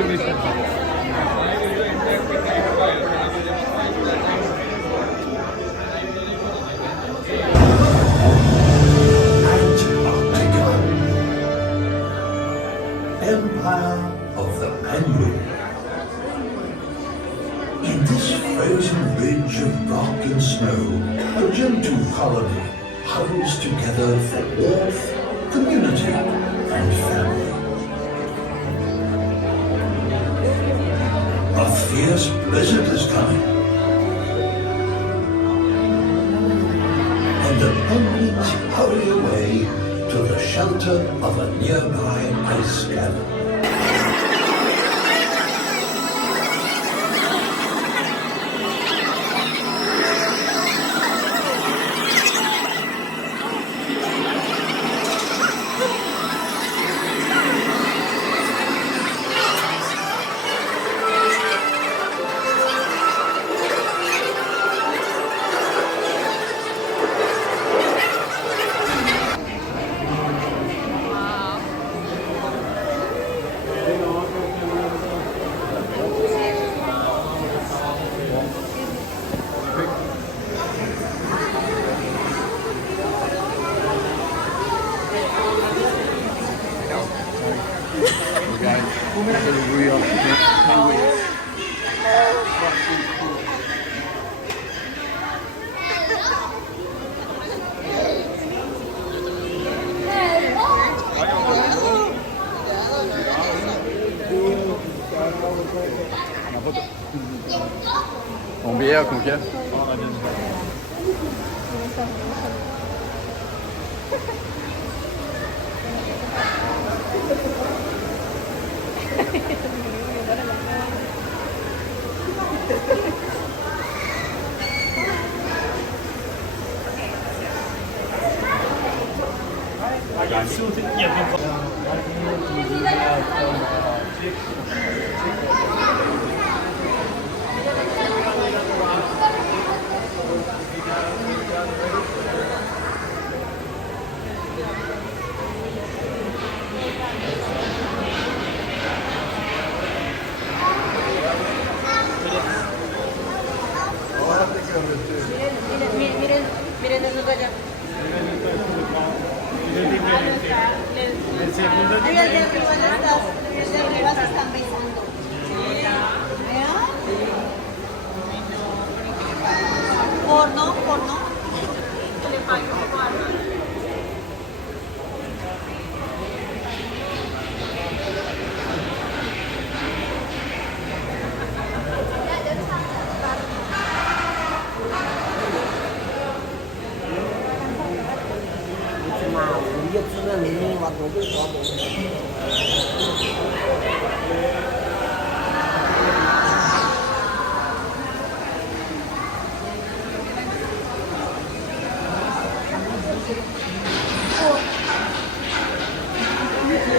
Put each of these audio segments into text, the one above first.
Empire of the Mangrove. In this frozen ridge of rock and snow, a gentle colony huddles together for warmth, community, and family. A fierce blizzard is coming, and the penguins hurry away to the shelter of a nearby ice cavern. Combien? Combien? Miren esos de allá. Ay, el de arriba se están besando. Porno, porno.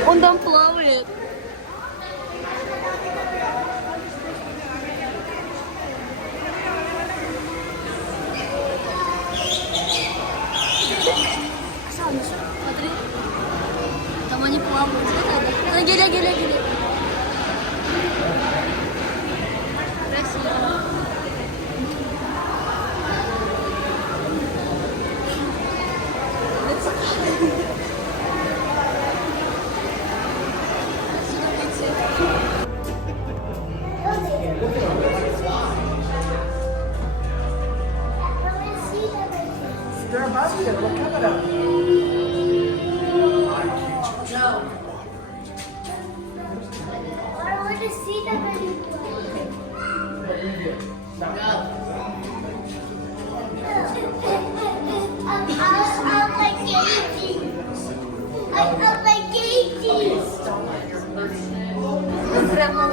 Ondan flower it. Смотри. Там они плавают. Геля. Красиво. They're above you. Look at them. No. I want to see them anymore. I'm like Katie. I'm like Katie. Прямо